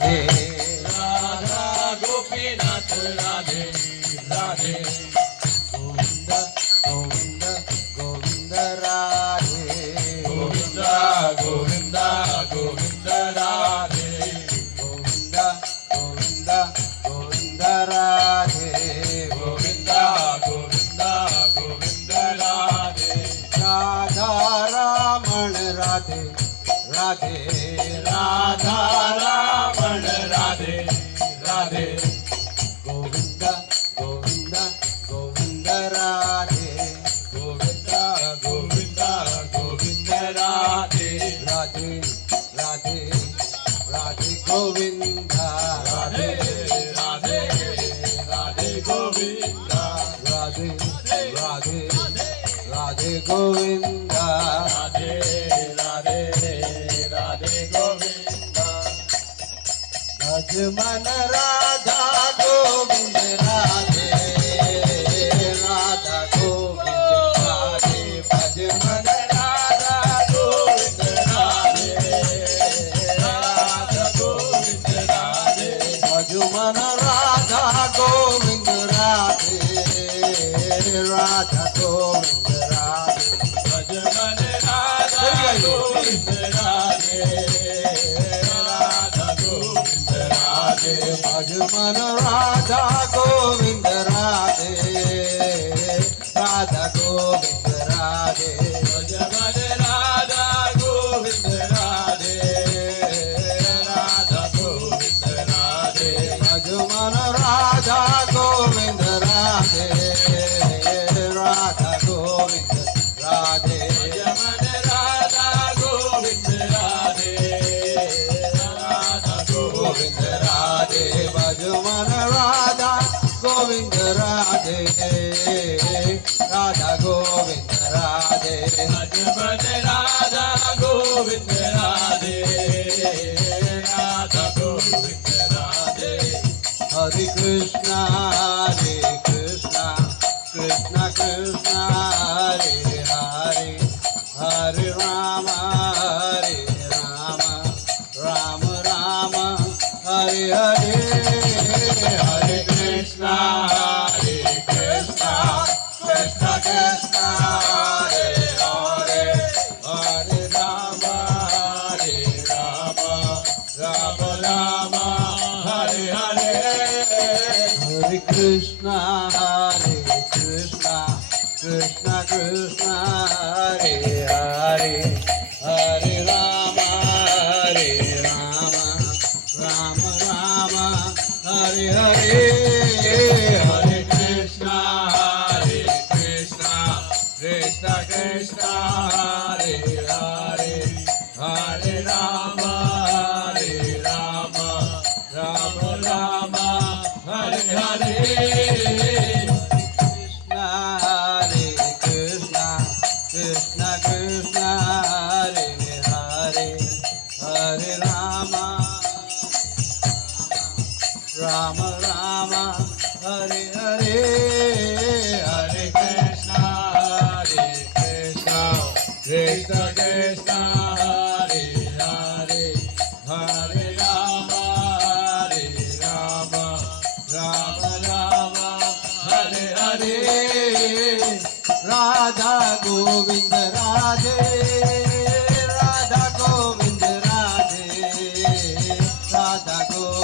राधा गोपीनाथ राधे राधे गोविंद गोविंद गोविंद राधे गोविंद गोविंद गोविंद राधे गोविंद गोविंद गोविंद राधे गोविंद गोविंद गोविंद राधे राधा रमण राधे राधे राधा रमण राधे राधे गोविंद गोविंद गोविंद राधे गोविंद गोविंद गोविंद राधे राधे राधे राधे गोविंद राधे राधे राधे गोविंद राधे राधे राधे गोविंद राधे राधे राधे गोविंद भज मन राधा गोविंद राधे राधा गोविंद राधे भज मन राधा गोविंद राधे राधा गोविंद राधे भज मन राधा गोविंद राधे राधा गोविंद राधे भजन राधा गोविंद राधे राधा गोविंद राधे भज मन राधा गोविंद राधे राधा गोविंद राधे भजन राधा गोविंद राधे राधा गोविंद राधे भज मन राधा गोविंद राधे राधा गोविंद राधे भजन राधा गोविंद राधे राधा गोविंद राधे भज मन राधा गोविंद राधे राधा गोविंद राधे भजन राधा गोविंद राधे राधा गोविंद राधे हरे कृष्णा कृष्ण कृष्ण हरे हरे हरे राम राम राम हरे हरे हरे कृष्णा कृष्णा कृष्णा हरे हरे हरे राम राम राम हरे हरे हरे कृष्णा कृष्ण कृष्ण हरे हरे हरे राम राम राम हरे हरे हरे कृष्णा कृष्णा कृष्णा हरे हरे हरे राम राम राम हरे हरे कृष्ण कृष्ण हरे हरे हरे राम राम हरे हरे हरे कृष्णा कृष्णा कृष्णा हरे हरे हरे राम राम हरे हरे राधा गोविंद राधे राधा गोविंद राधे राधा गोविंद